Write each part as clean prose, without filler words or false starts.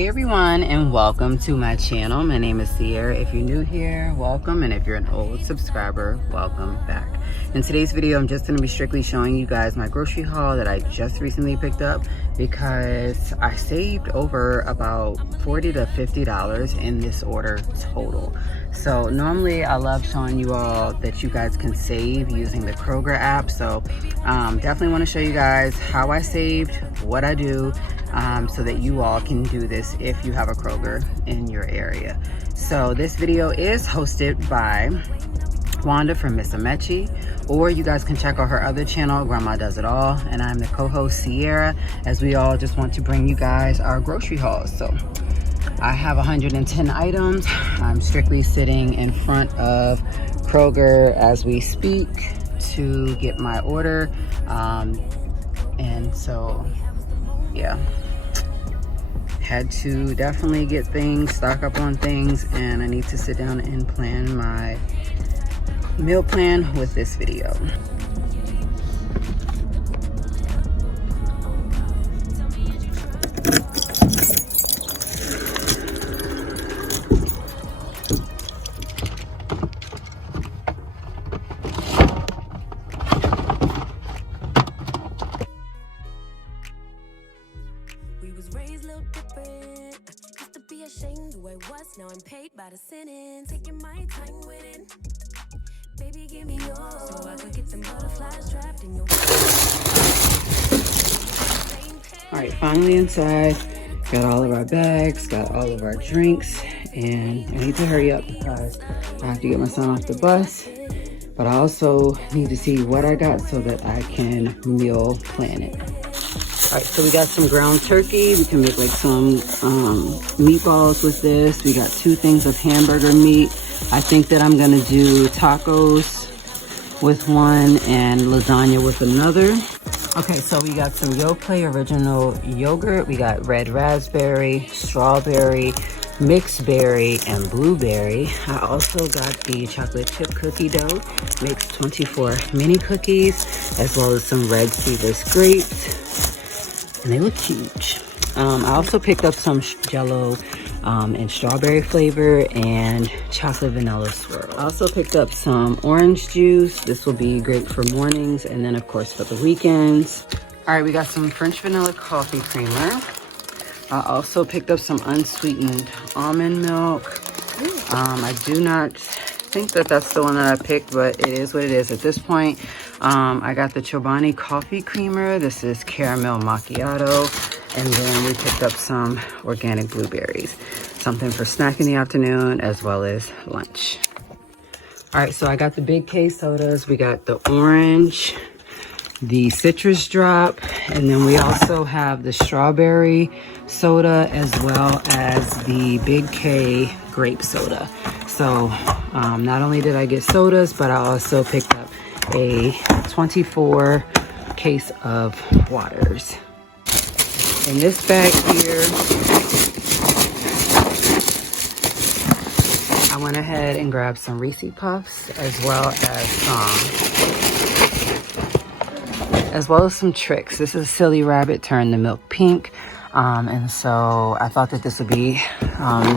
Hey everyone, and welcome to my channel. My name is Sierra. If you're new here, welcome, and if you're an old subscriber, welcome back. In today's video, I'm just going to be strictly showing you guys my grocery haul that I just recently picked up because I saved over about $40 to $50 in this order total. So normally I love showing you all that you guys can save using the Kroger app. So definitely want to show you guys how I saved, what I do, so that you all can do this if you have a Kroger in your area. So this video is hosted by Wanda from Miss Amaechi, or you guys can check out her other channel, Grandma Does It All, and I'm the co-host Sierra, as we all just want to bring you guys our grocery hauls. So I have 110 items. I'm strictly sitting in front of Kroger as we speak to get my order, and so yeah, had to definitely get things, stock up on things, and I need to sit down and plan my meal plan with this video. Now I'm paid by the sentence, taking my time with it. Baby, give me yours, so I could get them butterflies trapped in your. All right, finally inside. Got all of our bags, got all of our drinks, and I need to hurry up because I have to get my son off the bus. But I also need to see what I got so that I can meal plan it. All right, so we got some ground turkey. We can make like some meatballs with this. We got 2 things of hamburger meat. I think that I'm gonna do tacos with one and lasagna with another. Okay, so we got some Yoplait original yogurt. We got red raspberry, strawberry, mixed berry, and blueberry. I also got the chocolate chip cookie dough. Makes 24 mini cookies, as well as some red seedless grapes. And they look huge. I also picked up some Jell-O and strawberry flavor and chocolate vanilla swirl. I also picked up some orange juice. This will be great for mornings and then of course for the weekends. All right, we got some French vanilla coffee creamer. I also picked up some unsweetened almond milk. I do not think that that's the one that I picked, but it is what it is at this point. I got the Chobani coffee creamer. This is caramel macchiato. And then we picked up some organic blueberries. Something for snack in the afternoon as well as lunch. All right, so I got the big K sodas. We got the orange, the citrus drop, and then we also have the strawberry soda as well as the big K grape soda. So not only did I get sodas, but I also picked up a 24 case of waters. In this bag here, I went ahead and grabbed some Reese Puffs as well as some Tricks. This is Silly Rabbit turned the milk pink. And so I thought that this would be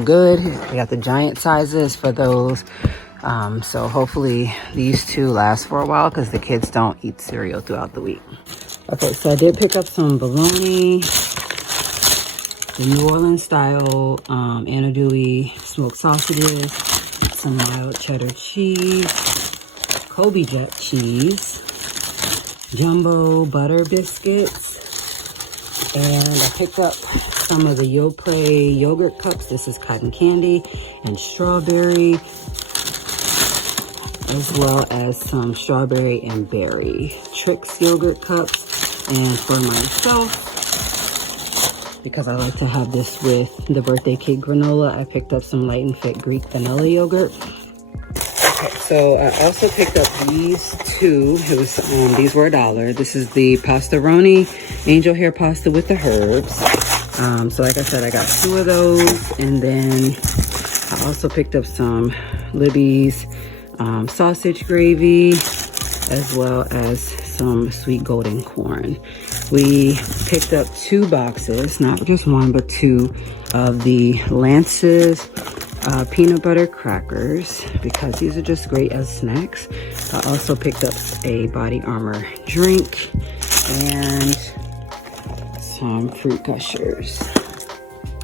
good. We got the giant sizes for those. So hopefully these 2 last for a while because the kids don't eat cereal throughout the week. Okay, so I did pick up some bologna, the New Orleans style andouille smoked sausages, some mild cheddar cheese, Kobe Jet cheese, jumbo butter biscuits, and I picked up some of the Yoplait yogurt cups. This is cotton candy and strawberry, as well as some strawberry and berry Tricks yogurt cups. And for myself, because I like to have this with the birthday cake granola, I picked up some Light and Fit Greek vanilla yogurt. Okay, so I also picked up these 2. It was these were $1. This is the pastaroni angel hair pasta with the herbs. So like I said, I got 2 of those, and then I also picked up some Libby's sausage gravy, as well as some sweet golden corn. We picked up 2 boxes, not just one, but 2 of the Lance's peanut butter crackers because these are just great as snacks. I also picked up a Body Armor drink and some fruit gushers.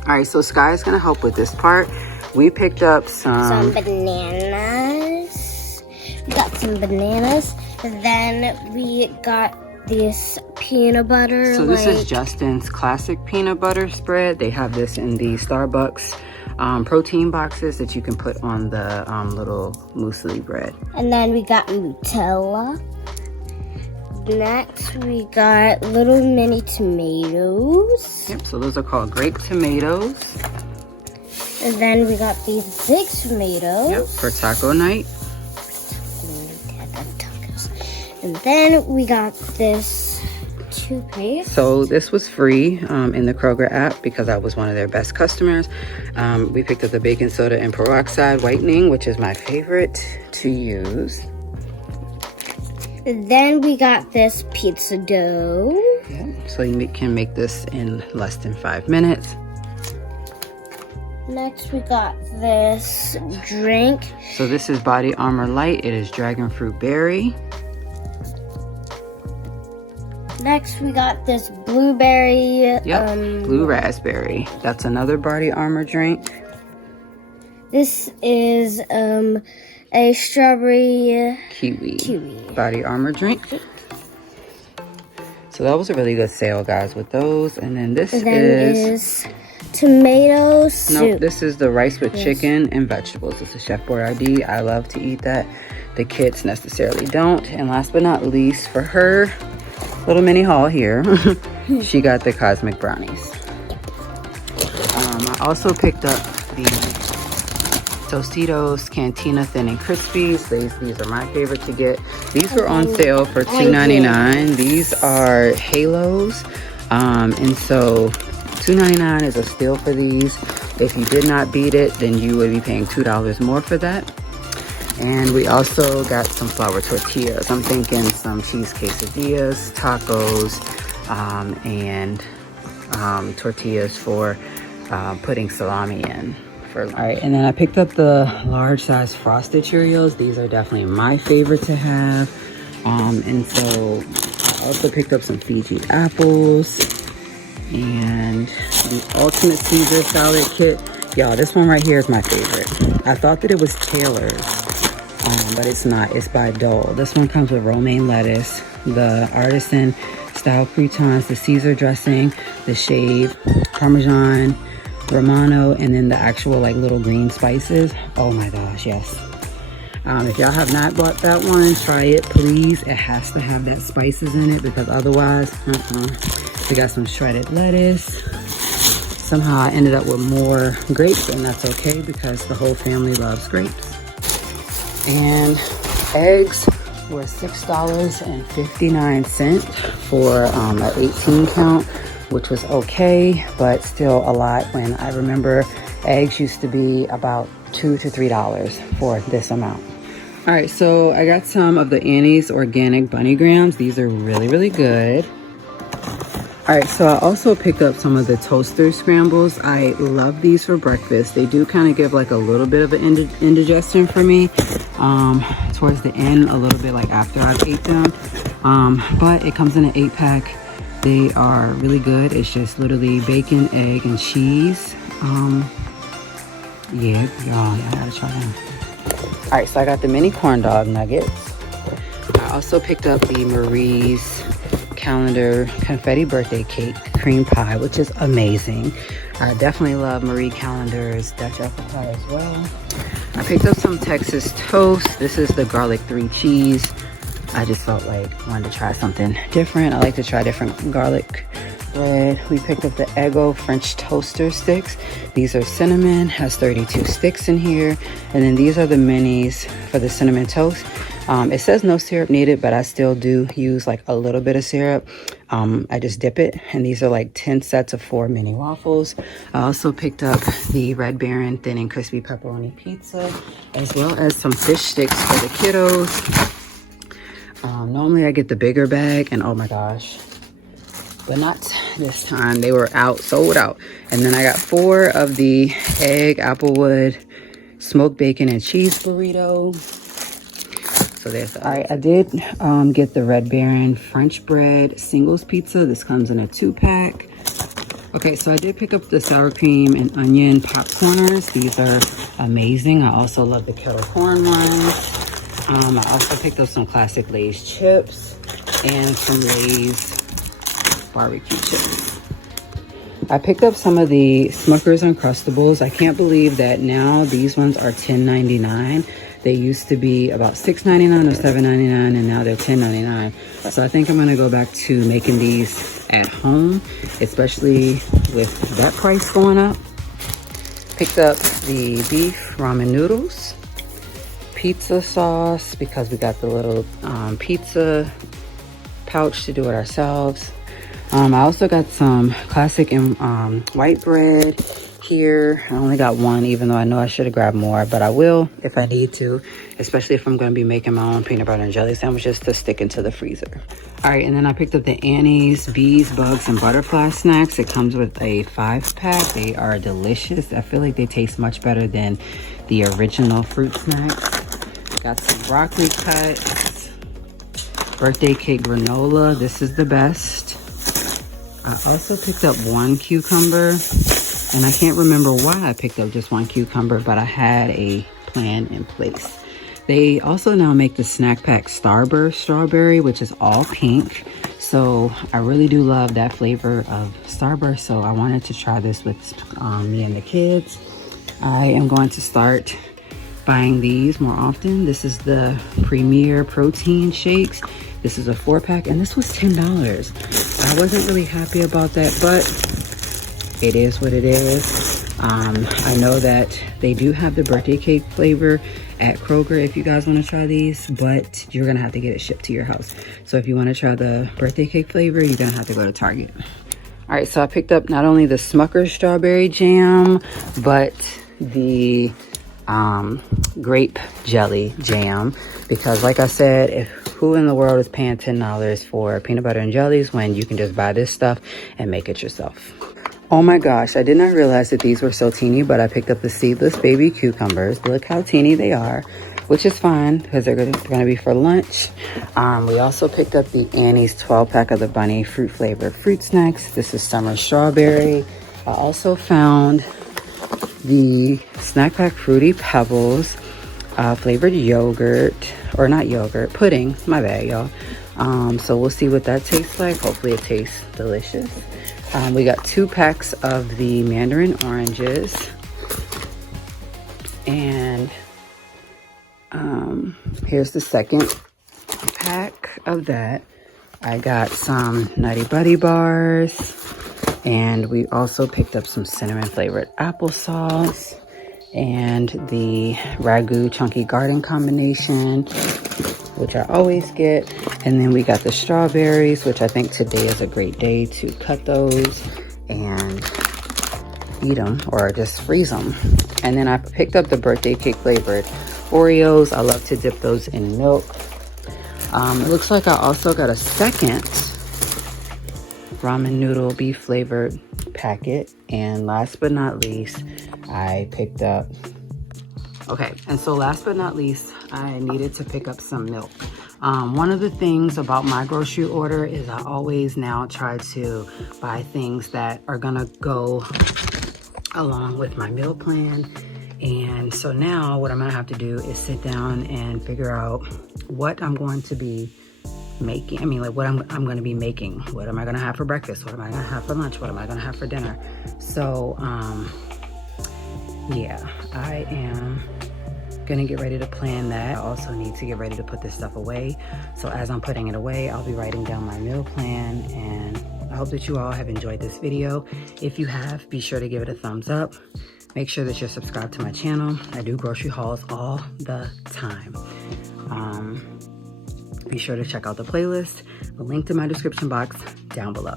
All right, so Sky is gonna help with this part. We picked up some bananas. We got some bananas, and then we got this peanut butter. So this is Justin's classic peanut butter spread. They have this in the Starbucks protein boxes that you can put on the little muesli bread. And then we got Nutella. Next, we got little mini tomatoes. Yep, so those are called grape tomatoes. And then we got these big tomatoes. Yep, for taco night. And then we got this toothpaste. So this was free in the Kroger app because I was one of their best customers. We picked up the baking soda and peroxide whitening, which is my favorite to use. And then we got this pizza dough. Yeah, so you can make this in less than 5 minutes. Next we got this drink. So this is Body Armor Light. It is dragon fruit berry. Next we got this blueberry. Yep, blue raspberry. That's another Body Armor drink. This is a strawberry kiwi Body Armor drink. So that was a really good sale, guys, with those. And then this is tomato soup. Nope, this is the rice with chicken and vegetables. It's a Chef Boyardee. I love to eat that. The kids necessarily don't. And last but not least, for her little mini haul here, she got the cosmic brownies. I also picked up the Tostitos Cantina Thin and Crispies. These are my favorite to get. These were on sale for $2.99. These are Halos. And so $2.99 is a steal for these. If you did not beat it, then you would be paying $2 more for that. And we also got some flour tortillas. I'm thinking some cheese quesadillas, tacos, and tortillas for putting salami in. All right, and then I picked up the large size frosted Cheerios. These are definitely my favorite to have. And so I also picked up some Fiji apples and the Ultimate Caesar salad kit. Y'all, this one right here is my favorite. I thought that it was Taylor's, but it's not. It's by Dole. This one comes with romaine lettuce, the artisan style croutons, the Caesar dressing, the shaved Parmesan Romano, and then the actual like little green spices. Oh my gosh, yes. If y'all have not bought that one, try it, please. It has to have that spices in it because otherwise, we got some shredded lettuce. Somehow I ended up with more grapes, and that's okay because the whole family loves grapes. And eggs were $6.59 for an 18 count, which was okay, but still a lot when I remember eggs used to be about $2 to $3 for this amount. All right, so I got some of the Annie's organic bunny grams. These are really, really good. All right, so I also picked up some of the toaster scrambles. I love these for breakfast. They do kind of give like a little bit of an indigestion for me towards the end, a little bit like after I've ate them. But it comes in an 8-pack. They are really good. It's just literally bacon, egg, and cheese. Yeah, y'all, I gotta try them. All right, so I got the mini corn dog nuggets. I also picked up the Marie's Calendar confetti birthday cake cream pie, which is amazing. I definitely love Marie Calendar's Dutch apple pie as well. I picked up some Texas toast. This is the garlic 3 cheese. I just felt like I wanted to try something different. I like to try different garlic bread. We picked up the Eggo French toaster sticks. These are cinnamon, has 32 sticks in here. And then these are the minis for the cinnamon toast. It says no syrup needed, but I still do use like a little bit of syrup. I just dip it, and these are like 10 sets of 4 mini waffles. I also picked up the Red Baron thin and crispy pepperoni pizza, as well as some fish sticks for the kiddos. Normally I get the bigger bag, and oh my gosh, but not this time. They were out, sold out. And then I got 4 of the egg applewood smoked bacon and cheese burrito. So there's the, all right, I did get the Red Baron French bread singles pizza. This comes in a 2-pack. Okay, so I did pick up the sour cream and onion popcorners. These are amazing. I also love the kettle corn ones. I also picked up some classic Lay's chips and some Lay's barbecue chips. I picked up some of the Smucker's Uncrustables. I can't believe that now these ones are $10.99. They used to be about $6.99 or $7.99, and now they're $10.99. So I think I'm gonna go back to making these at home, especially with that price going up. Picked up the beef ramen noodles, pizza sauce, because we got the little pizza pouch to do it ourselves. I also got some classic and white bread here. I only got 1, even though I know I should have grabbed more, but I will if I need to, especially if I'm going to be making my own peanut butter and jelly sandwiches to stick into the freezer. All right, and then I picked up the Annie's Bees, Bugs, and Butterfly snacks. It comes with a 5-pack. They are delicious. I feel like they taste much better than the original fruit snacks. Got some broccoli cuts, birthday cake granola. This is the best. I also picked up 1 cucumber, and I can't remember why I picked up just 1 cucumber, but I had a plan in place. They also now make the snack pack Starburst strawberry, which is all pink. So I really do love that flavor of Starburst. So I wanted to try this with me and the kids. I am going to start buying these more often. This is the Premier Protein Shakes. This is a 4-pack, and this was $10. I wasn't really happy about that, but it is what it is. I know that they do have the birthday cake flavor at Kroger if you guys want to try these, but you're gonna have to get it shipped to your house. So if you want to try the birthday cake flavor, you're gonna have to go to Target. All right, so I picked up not only the Smucker's strawberry jam, but the grape jelly jam, because like I said, who in the world is paying $10 for peanut butter and jellies when you can just buy this stuff and make it yourself? Oh my gosh, I did not realize that these were so teeny, but I picked up the seedless baby cucumbers. Look how teeny they are, which is fine because they're going to be for lunch. We also picked up the Annie's 12-pack of the Bunny fruit flavored fruit snacks. This is summer strawberry. I also found the snack pack Fruity Pebbles flavored yogurt, or not yogurt, pudding. My bad, y'all. So we'll see what that tastes like. Hopefully it tastes delicious. We got 2 packs of the mandarin oranges, and here's the second pack of that. I got some Nutty Buddy bars, and we also picked up some cinnamon flavored applesauce and the Ragu Chunky Garden combination, which I always get. And then we got the strawberries, which I think today is a great day to cut those and eat them or just freeze them. And then I picked up the birthday cake flavored Oreos. I love to dip those in milk. It looks like I also got a second ramen noodle beef flavored packet. And last but not least, I picked up, okay, and so last but not least, I needed to pick up some milk. One of the things about my grocery order is I always now try to buy things that are gonna go along with my meal plan. And so now what I'm gonna have to do is sit down and figure out what I'm going to be making. I mean, like what I'm going to be making. What am I going to have for breakfast? What am I going to have for lunch? What am I going to have for dinner? So, yeah, I am going to get ready to plan that. I also need to get ready to put this stuff away. So as I'm putting it away, I'll be writing down my meal plan, and I hope that you all have enjoyed this video. If you have, be sure to give it a thumbs up. Make sure that you're subscribed to my channel. I do grocery hauls all the time. Be sure to check out the playlist, the link to my description box down below.